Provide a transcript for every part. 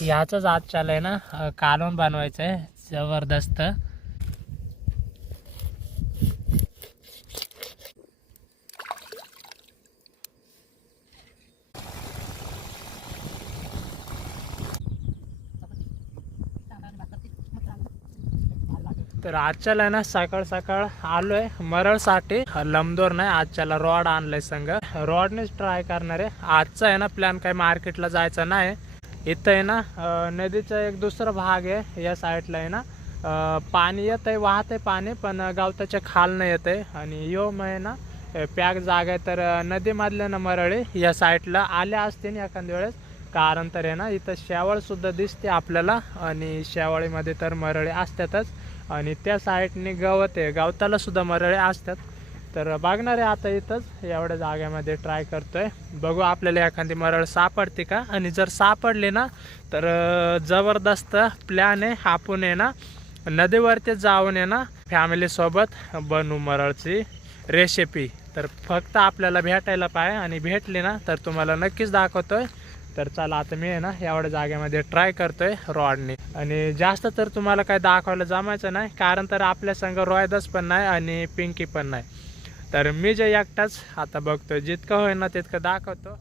ह्याचंच आज चालू आहे ना अं, कालवण बनवायचं आहे जबरदस्त. तर आजच्याला आहे ना सकाळ सकाळ आलोय मरळसाठी. लमदोर नाही आजच्याला रॉड आणलाय संग. रॉडनेच ट्राय करणार. आहे आजचा आहे ना प्लॅन काय मार्केटला जायचा नाही. इथं आहे ना नदीचा एक दुसरा भाग आहे या साईडला आहे ना. पाणी येत आहे वाहत आहे पाणी पण गावताच्या खाल नाही येत आहे. आणि यो मग आहे ना पॅक जागा आहे तर नदीमधल्या ना मरळी या साईडला आल्या असतील एखाद्या वेळेस. कारण तर आहे ना इथं शेवाळसुद्धा दिसते आपल्याला. आणि शेवाळीमध्ये तर मरळे असतातच. आणि त्या साईडने गवत आहे गवताला सुद्धा मरळे असतात. तर बघणार आहे आता इथंच एवढ्या जाग्यामध्ये ट्राय करतोय. बघू आपल्याला एखादी मरळ सापडते का? आणि जर सापडली ना तर जबरदस्त प्लॅन आहे आपण आहे ना नदीवरती जाऊन आहे ना फॅमिलीसोबत बनू मरळची रेसिपी तर फक्त आपल्याला भेटायला पाहिजे आणि भेटली ना तर तुम्हाला नक्कीच दाखवतोय. तर चला आता मी आहे ना एवढ्या जागेमध्ये ट्राय करतोय रॉडने. आणि जास्त तर तुम्हाला काय दाखवायला जमायचं नाही कारण तर आपल्या संग रॉयदस पण नाही आणि पिंकी पण नाही. तर मी जे एकटाच आता बघतो जितकं होईल ना तितकं दाखवतो.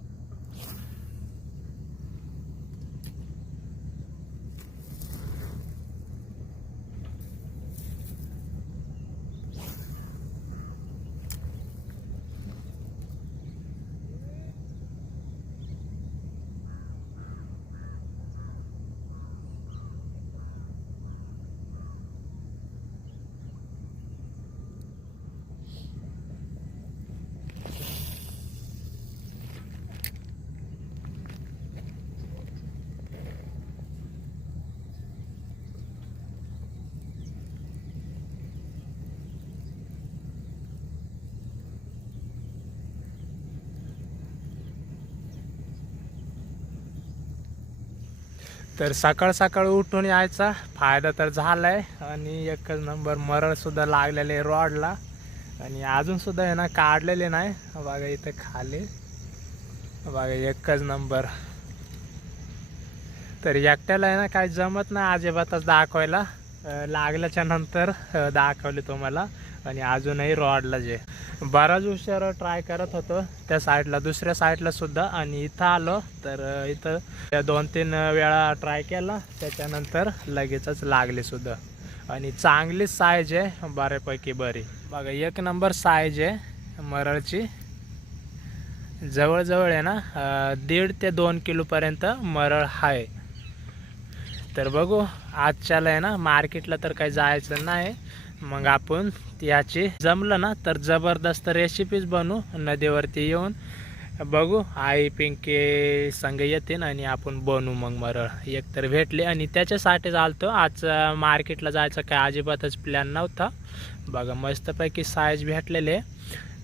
तर सकाळ सकाळ उठून यायचा. फायदा तर झाला आहे आणि एकच नंबर मरळसुद्धा लागलेलं लागलेले रॉडला. आणि अजूनसुद्धा आहे ना काढलेले नाही. बघा इथं खाली. बघा एकच नंबर. तर एकट्याला आहे ना काही जमत नाही अजिबातच दाखवायला. लागल्याच्या नंतर दाखवले तुम्हाला. आणि अजूनही रॉडला जे. बराच उशीर ट्राय करत होतो. त्या साईडला दुसऱ्या साईडला सुद्धा. आणि इथं आलो. तर इथं त्या दोन तीन वेळा ट्राय केला. त्याच्यानंतर लगेचच लागले सुद्धा. आणि चांगली साईज आहे. बऱ्यापैकी बरी. बघा एक नंबर साईज आहे मरळची. जवळजवळ आहे ना दीड ते दोन किलोपर्यंत मरळ आहे. तर बघू आजच्याला आहे ना मार्केटला तर काही जायचं नाही. मग आपण याची. जमलं ना तर जबरदस्त रेसिपीज बनवू नदीवरती येऊन बघू. आई पिंके संग येतील आणि आपण बनवू मग मरळ. एकतर भेटले आणि त्याच्यासाठीच आलतो आज मार्केटला जायचं काय अजिबातच प्लॅन नव्हता. बघा मस्तपैकी साईज भेटलेले.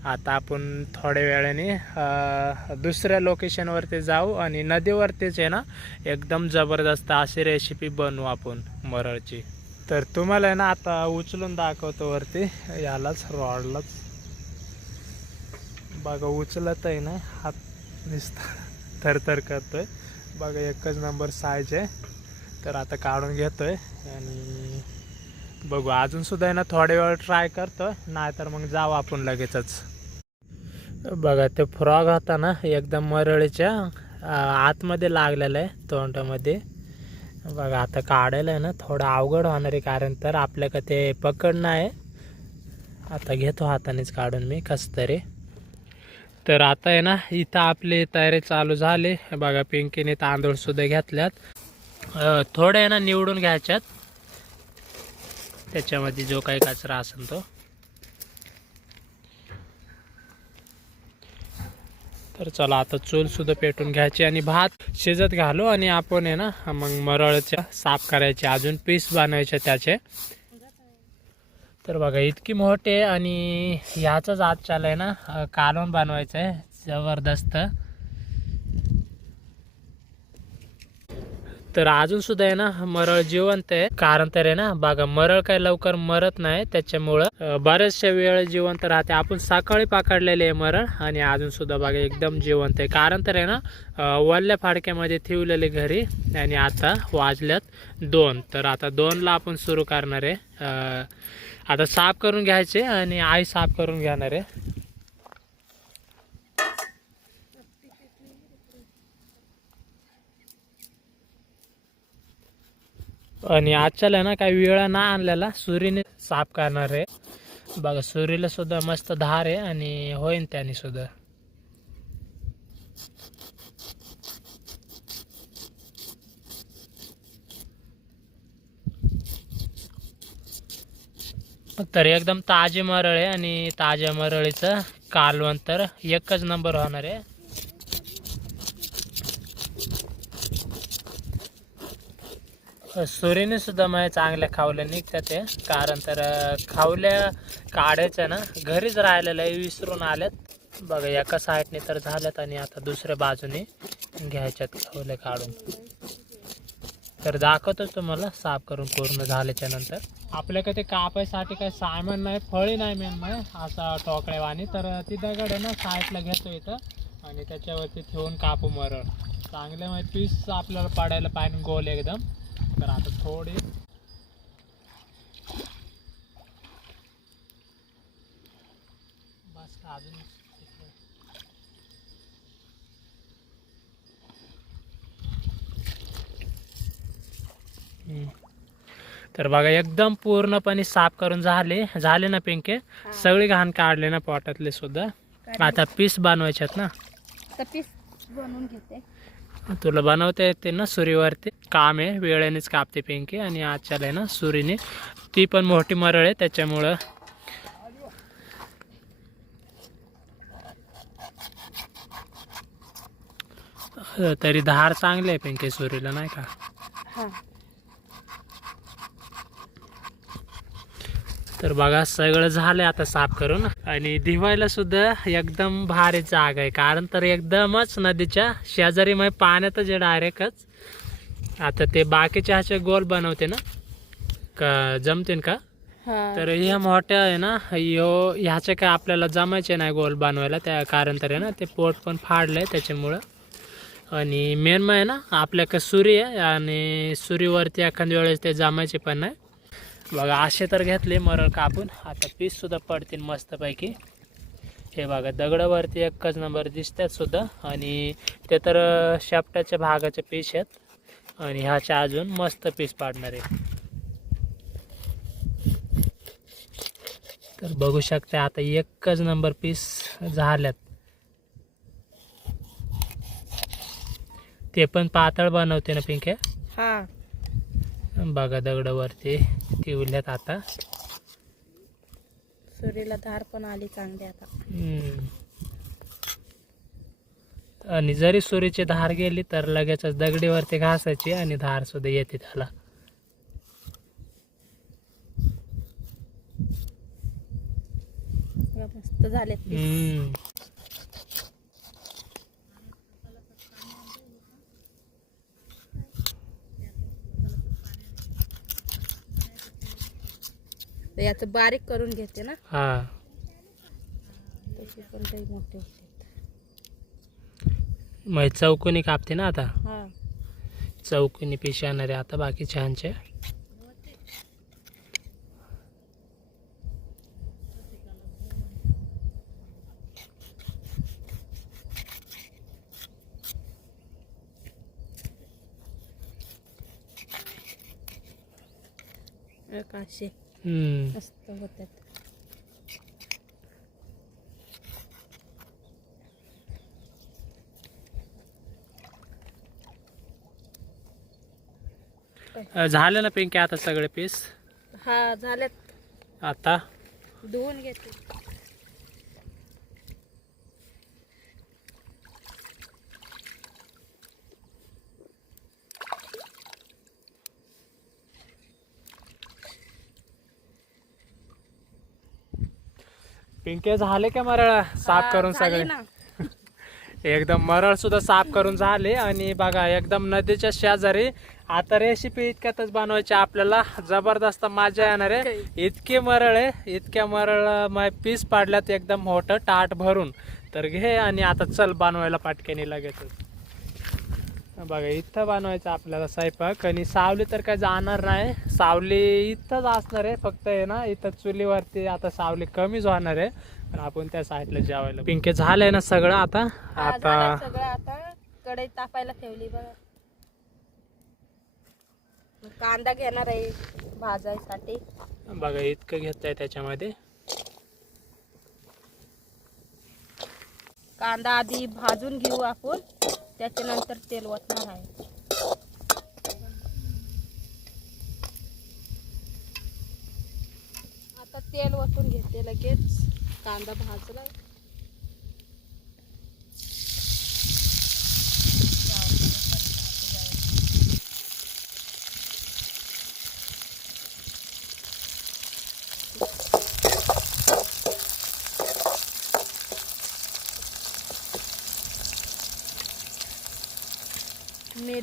आता आपण थोड्या वेळाने दुसऱ्या लोकेशनवरती जाऊ आणि नदीवरतीच आहे ना एकदम जबरदस्त अशी रेसिपी बनवू आपण मरळची. तर तुम्हाला आहे ना आता उचलून दाखवतो वरती. यालाच रॉडलाच. बघा उचलत आहे ना हात निसता थरथर करतोय. बघा एकच नंबर साईज आहे. तर आता काढून घेतोय आणि बघू अजूनसुद्धा आहे ना थोडे वेळ ट्राय करतोय. नाहीतर मग जाऊ आपण लगेचच. बघा ते फ्रॉग होता ना एकदम मरळीच्या आतमध्ये लागलेला आहे तोंडामध्ये. बघा आता काढायला आहे ना थोडं अवघड होणार आहे कारण तर आपल्याकडे ते पकडणं आहे. आता घेतो हातानेच काढून मी कसं तरी. तर आता आहे ना इथं आपली तयारी चालू झाली. बघा पिंकीने तांदूळसुद्धा घेतल्यात. थोडे थोडं आहे ना निवडून घ्यायच्यात. त्याच्यामध्ये जो काही कचरा असेल तो. तर चला आता चूल सुद्धा पेटून घ्यायची आणि भात शिजत घालू आणि आपण आहे ना मग मरळच्या साफ करायचे अजून पीस बनवायचे त्याचे. तर बघा इतकी मोठे आणि ह्याचंच आज चालू आहे ना कालवण बनवायचं आहे जबरदस्त. तर अजून सुद्धा आहे ना मरळ जिवंत आहे. कारण तर आहे ना बघा मरळ काय लवकर मरत नाही. त्याच्यामुळं बऱ्याचशा वेळ जिवंत राहते. आपण सकाळी पकडलेले आहे मरळ आणि अजून सुद्धा बघा एकदम जिवंत आहे. कारण तर आहे ना वल्ल्या फाडक्यामध्ये ठेवलेले घरी आणि आता वाजल्यात दोन. तर आता दोनला आपण सुरू करणार आहे. आता साफ करून घ्यायचे आणि आई साफ करून घेणार आहे. आणि आजच्याला ना काही वेळा ना आणलेला सुरीने साफ करणार आहे. बघा सुरीला सुद्धा मस्त धार आहे आणि होईन त्याने सुद्धा. तर एकदम ताजे मरळ आहे आणि ताज्या मरळीचं कालवण तर एकच नंबर होणार आहे. सुरीने सुद्धा माझ्या चांगल्या खावल्या निघतात आहे कारण तर खावल्या काढायच्या ना घरीच राहिलेलं आहे विसरून आल्यात. बघा एका साईडने तर झाल्यात आणि आता दुसऱ्या बाजूने घ्यायच्यात खावल्या काढून. तर दाखवतोच तुम्हाला साफ करून पूर्ण झाल्याच्यानंतर. आपल्याकडे कापायसाठी काही सामान नाही फळी नाही मेन नाही असा टोकळेवाणी तर ती दगड आहे ना साईडला घेतो इथं. आणि त्याच्यावरती ठेवून कापू मरळ. चांगले म्हणजे पीस आपल्याला पाडायला पाहिजे गोल एकदम. तर आता थोडी. बस अजून. तर बघा एकदम पूर्णपणे साफ करून झाले. झाले ना पिंके? सगळी घाण काढले ना पोटातले सुद्धा. आता पीस बनवायच्यात ना? आता पीस बनवून घेते. तुला बनवता येते ना सुरीवरती. काम आहे वेळेनेच कापते पिंकी आणि आजच्याला आहे ना सुरीने. ती पण मोठी मरळ आहे त्याच्यामुळं. तरी धार चांगली आहे पिंकी सुरीला नाही का? तर बघा सगळं झालं आता साफ करून. आणि दिवायला सुद्धा एकदम भारी जागा आहे. कारण तर एकदमच नदीच्या शेजारी मग पाण्यातच आहे डायरेक्टच. आता ते बाकीचे ह्याचे गोल बनवते ना. का जमतील का? हा. तर ह्या मोठ्या आहे ना ह्यो ह्याचे काय आपल्याला जमायचे नाही गोल बनवायला. त्या कारण तर आहे ना ते पोट पण फाडलंय त्याच्यामुळं. आणि मेन मग आहे ना आपल्याकडे सुरी आहे आणि सुरीवरती एखाद्या वेळेस ते जमायचे पण नाही. बघा असे तर घेतले मरळ कापून. आता पीस सुद्धा पडतील मस्तपैकी. हे बघा दगडावरती एकच नंबर दिसतात सुद्धा. आणि ते तर शेपट्याच्या शेपटाच्या भागाचे पीस आहेत. आणि ह्याच्या अजून मस्त पीस पाडणार आहे. तर बघू शकता आता एकच नंबर पीस झाल्यात. ते पण पातळ बनवते ना पिंके? बघा दगडावरती ठेवल्यात आता. सुरीला धार पण आली चांगली आता. आणि जरी सुरीची धार गेली तर लगेचच दगडीवरती घासायची आणि धार सुद्धा येते त्याला. मस्त झाले तर याचं बारीक करून घेते ना. हा. तशी पण काही मोठे मग चौकोनी कापते ना आता? हा. चौकोनी पिशी आणणारे आता बाकी छानचे. असे. मस्त होतात अ, झालं ना पिंकी आता सगळे पीस हा झाल्यात आता? धुवून घेते. पिंके झाले का मरळा? साफ करून सगळे. एकदम मरळ सुद्धा साफ करून झाले आणि बघा एकदम नदीच्या शेजारी आता रेसिपी इतक्यातच बनवायची आपल्याला. जबरदस्त मजा येणार आहे. इतके मरळ आहे इतक्या मरळ पीस पाडल्यात एकदम मोठं ताट भरून. तर घे आणि आता चल बनवायला पाटक्याने लगेचच. बघा इथं बनवायचं आपल्याला स्वयंपाक. आणि सावली तर काय जाणार नाही. सावली इथंच असणार आहे फक्त आहे ना इथं चुलीवरती आता सावली कमीच होणार आहे. पण आपण त्या साईडला जेवायला. पिंके झालंय ना सगळं आता? आता सगळं आता. कढई तापायला ठेवली बघा. कांदा घेणार आहे भाजायसाठी. बघा इतकं घेत आहे त्याच्यामध्ये. कांदा आधी भाजून घेऊ आपण. त्याच्यानंतर तेल ओतणार आहे. आता तेल ओतून घेते लगेच. कांदा भाजला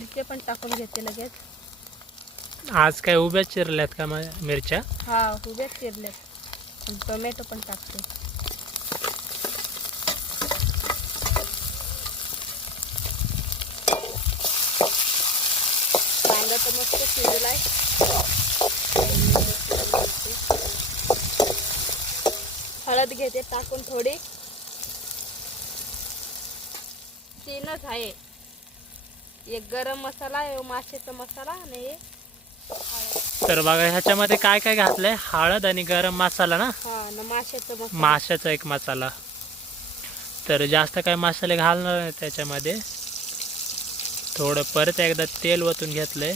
मिरचे पण टाकून घेते लगेच. आज काय उभ्या चिरल्यात का मिरच्या? हा उभेच चिरले टोमॅटो पण टाकते. कांदा तर मस्त शिजलाय. हळद घेते टाकून थोडी. तीनच आहे. एक गरम मसाला आहे माशाचा मसाला आणि हळद. तर बघा ह्याच्यामध्ये काय काय घातलंय? हळद आणि गरम मसाला ना? हा न माशाचा मसाला. माशाचा एक मसाला. तर जास्त काय मसाले घालणार नाही त्याच्यामध्ये. थोडं परत एकदा तेल ओतून घेतलंय.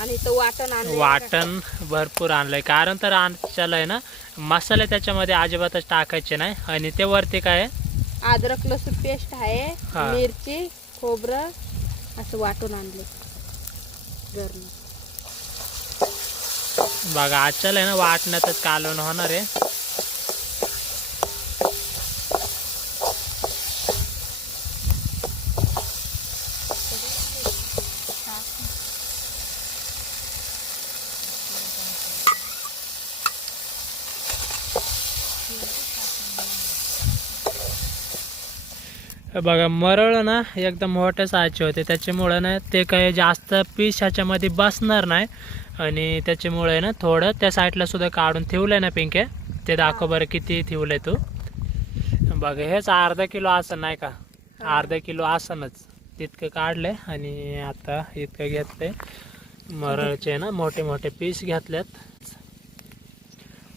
आणि तो वाटण आणलं वाटण भरपूर आणलंय. कारण तर आमच्याला आहे ना मसाले त्याच्यामध्ये अजिबातच टाकायचे नाही. आणि ते वरती काय आहे, अद्रक लसूण पेस्ट आहे हा. मिरची खोबरं असं वाटून आणले. घरनं बघा आजच्याला आहे ना वाटण्यातच कालवण होणार आहे. बघा मरळ ना एकदम मोठ्या साहायचे होते. त्याच्यामुळं ना ते काही जास्त पीस ह्याच्यामध्ये बसणार नाही. आणि त्याच्यामुळे ना थोडं त्या साईडला सुद्धा काढून ठेवलंय ना पिंके. ते दाखव बरं किती ठेवलंय तू. बघा हेच अर्धा किलो असं नाही का? अर्धा किलो आसनच. तितकं काढलंय आणि आता इतकं घेतलंय. मरळचे ना मोठे मोठे पीस घेतलेत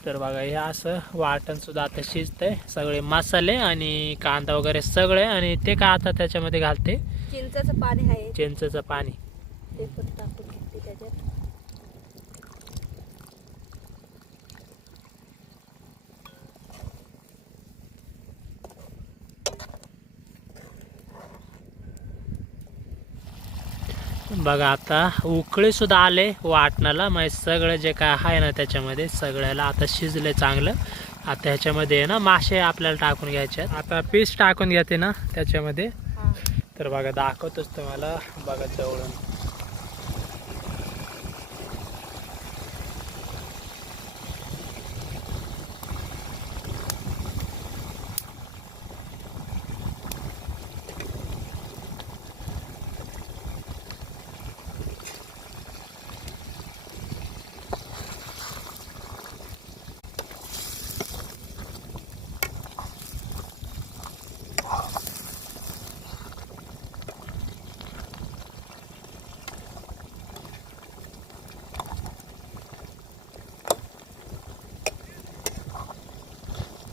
तर बघा हे असं वाटण सुद्धा आता शिजतंय. सगळे मसाले आणि कांदा वगैरे सगळे आणि ते का आता त्याच्यामध्ये घालते? चिंचाचं पाणी आहे. चिंचचं पाणी ते पण टाकून घेते त्याच्यात बघा आता उकळी सुद्धा आले वाटणाला. म्हणजे सगळं जे काय आहे ना त्याच्यामध्ये सगळ्याला आता शिजले चांगलं. आता ह्याच्यामध्ये आहे ना मासे आपल्याला टाकून घ्यायचे आहेत. आता पीस टाकून घेते ना त्याच्यामध्ये. तर बघा दाखवतोच तुम्हाला. बघा जवळून.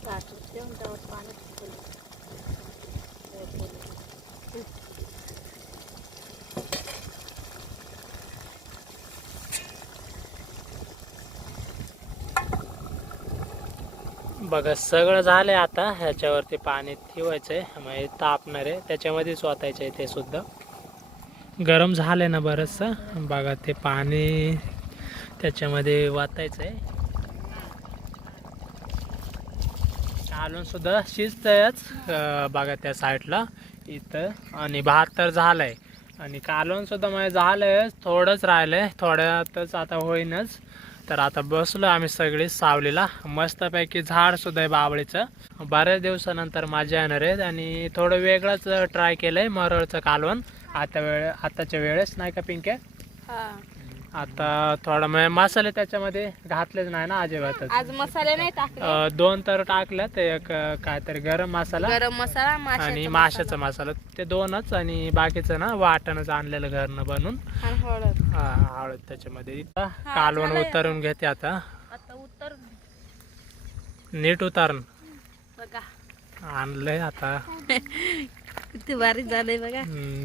पाणी बघा सगळं झालंय आता. ह्याच्यावरती पाणी ठेवायचंय. म्हणजे तापणार आहे. त्याच्यामध्येच ओतायचं आहे ते सुद्धा. गरम झालंय ना बरंचसं. बघा ते पाणी त्याच्यामध्ये वाचायचं आहे कालवण सुद्धा शिजतंयच बघा त्या साईडला इथं. आणि भात तर झालंय. आणि कालवण सुद्धा झालं झालंय थोडंच राहिलंय थोड्यातच आता होईनच. तर आता बसलो आम्ही सगळी सावलीला. मस्तपैकी झाड सुद्धा आहे बाबळीचं बऱ्याच दिवसानंतर माझ्या येणार आहेत आणि थोडं वेगळंच ट्राय केलंय मरळचं कालवण. आता वेळ आताच्या वेळेस नाही का पिंके? हा. आता थोडा म्हणजे मसाले त्याच्यामध्ये घातलेच नाही ना अजिबातच. आज मसाले नाही टाकले. अं, दोन तर टाकल्यात एक अं, काहीतरी गरम मसाला गरम मसाला आणि माशाचा मसाला. ते दोनच आणि बाकीचं ना वाटणच आणलेलं घरनं बनून. मसाला आणि हळद. हा, हळद त्याच्यामध्ये. इथं कालवण झालंय. उतरून घेते आता. आता उत्तर नीट उतारून बघा. आणलंय आता. किती भारी झालंय बघा.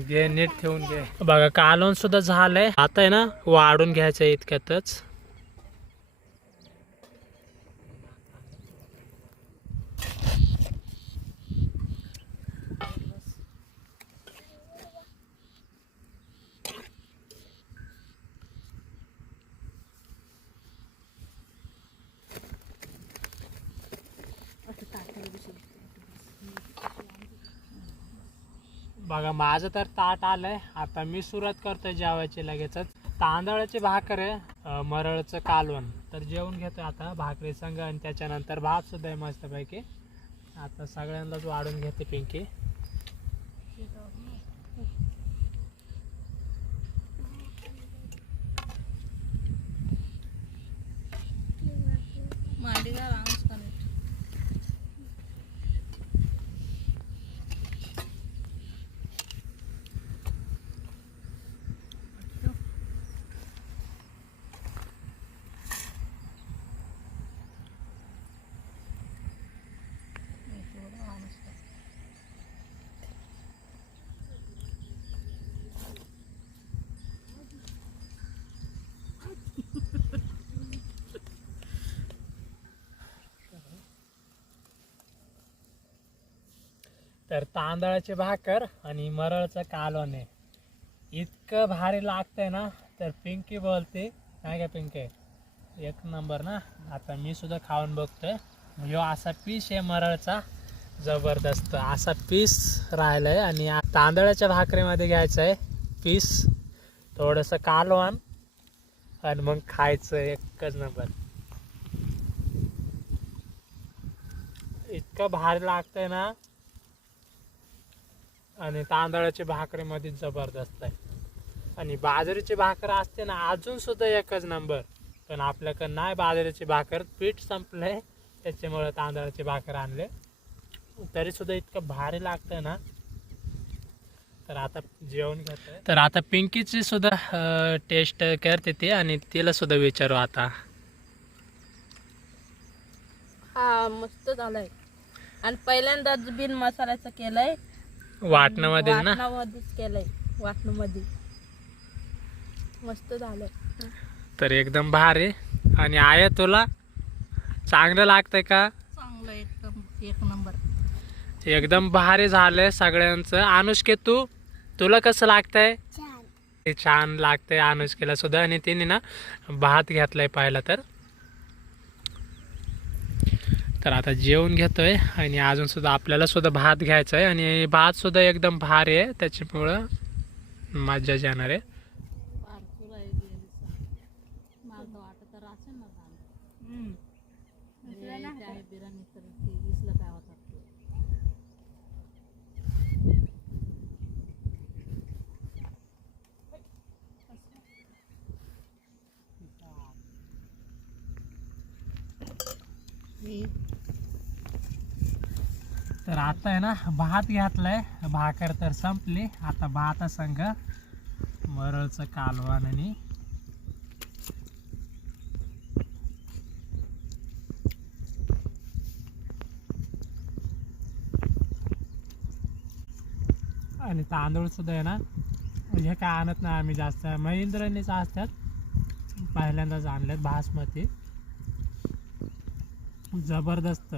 घे नीट ठेवून घे. बघा कालवण सुद्धा झालंय. आता आहे ना वाढून घ्यायचं इतक्यातच. बघा माझं तर ताट आलंय. आता मी सुरुवात करतोय जेवायची लगेचच. तांदळाची भाकर आहे मरळचं कालवण. तर जेवण घेतोय आता भाकरी संघ आणि त्याच्यानंतर भात सुद्धा आहे मस्तपैकी. आता सगळ्यांनाच वाढून घेते पिंकी. तर तांदळाची भाकर आणि मरळचं कालवण आहे इतकं भारी लागतंय ना तर पिंकी बोलते नाही का पिंके एक नंबर ना आता मी सुद्धा खाऊन बघतोय. ह्यो असा पीस आहे मरळचा जबरदस्त. असा पीस राहिलाय आणि तांदळाच्या भाकरीमध्ये घ्यायचं आहे पीस थोडंसं कालवण आणि मग खायचं एकच नंबर. इतकं भारी लागतंय ना आणि तांदळाची भाकरीमध्ये जबरदस्त आहे. आणि बाजरीची भाकर असते ना अजून सुद्धा एकच नंबर पण आपल्याकडे नाही बाजरीची भाकर पीठ संपलंय त्याच्यामुळे तांदळाची भाकर आणले. तरी सुद्धा इतकं भारी लागतंय ना. तर आता जेवण घेतोय तर आता पिंकीची सुद्धा टेस्ट करते ती आणि तिला सुद्धा विचारू आता. हा मस्त झालंय. आणि पहिल्यांदाच बिन मसाल्याचं केलंय. वाटणामध्ये ना? वाटणामध्येच केलंय. वाटणामध्ये मस्त झालंय. तर एकदम भारी आणि आहे तुला चांगलं लागतंय का? चांगलं एकदम. एक नंबर. एकदम भारी झालंय सगळ्यांचं. अनुष्के तू? तुला कसं लागतंय? ते छान लागतंय अनुष्केला सुद्धा. आणि तिने ना भात घेतलाय पाहिला तर. तर आता जेवण घेतो आहे आणि अजूनसुद्धा आपल्यालासुद्धा आपल्याला सुद्धा भात घ्यायचा आहे आणि भातसुद्धा एकदम भारी आहे. त्याच्यामुळं मजा जाणार आहे. तर आता आहे ना भात घातलाय. भाकर तर संपली. आता भाता संघ मरळचं कालवान आणि आणि तांदूळ सुद्धा आहे ना. हे काय आणत नाही आम्ही जास्त. महिंद्रनीच असतात. पहिल्यांदाच आणल्यात बासमती. जबरदस्त.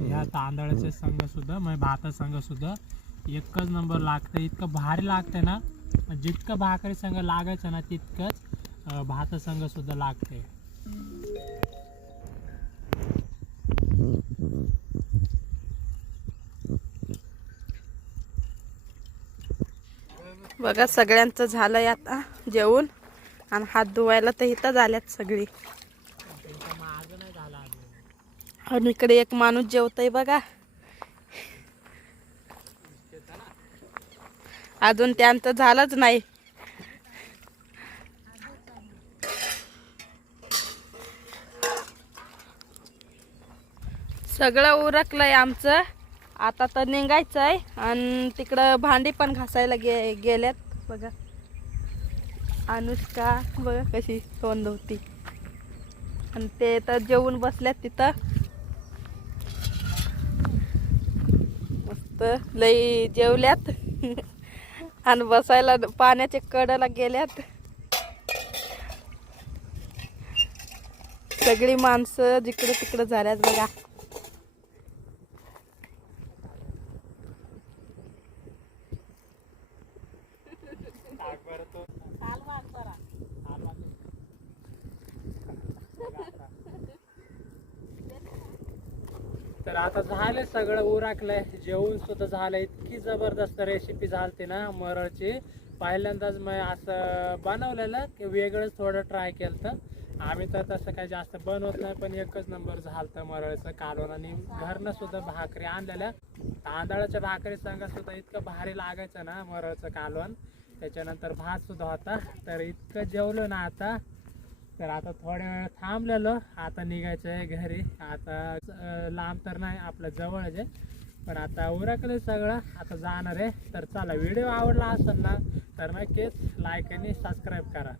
या तांदळाचे संघ सुद्धा म्हणजे भात संघ सुद्धा एकच नंबर लागतं इतकं भारी लागतं ना. जितकं भाकरी संघ लागायचं ना तितकंच भात संघ सुद्धा लागते बघा सगळ्यांचं झालंय आता जेवून आणि हात धुवायला तर इथं झाल्यात सगळी. आणि इकडे एक माणूस जेवतय बघा. अजून त्यांचं झालंच नाही. सगळं उरकलंय आमचं. आता तर निघायचं आहे आणि तिकडं भांडी पण घासायला गे गेल्यात बघा. अनुष्का बघा कशी तोंड होती आणि ते तर जेवून बसल्यात तिथं. तर लई जेवल्यात. आणि बसायला पाण्याच्या कडाला गेल्यात. सगळी माणसं जिकडं तिकडं झाल्यात बघा. तर आता झालं सगळं उराकलंय. जेवून सुद्धा झालं. इतकी जबरदस्त रेसिपी झालती ना मरळची. पहिल्यांदाच मग असं बनवलेलं की वेगळंच थोडं ट्राय केलं तर आम्ही तर तसं काही जास्त बनवत नाही पण एकच नंबर झालतं मरळचं कालवण. आणि घरनं सुद्धा भाकरी आणलेल्या. तांदळाच्या भाकरी संघ सुद्धा इतकं भारी लागायचं ना मरळचं कालवण. त्याच्यानंतर भात सुद्धा होता. तर इतकं जेवलो ना आता. तर आता थोड्या वेळ थांबलेलो. आता निघायचं आहे घरी. आता लांब तर नाही आपल्या जवळच आहे. पण आता उरकलं सगळं. आता जाणार आहे. तर चला व्हिडिओ आवडला असेल ना तर नक्कीच लाईक आणि सबस्क्राईब करा.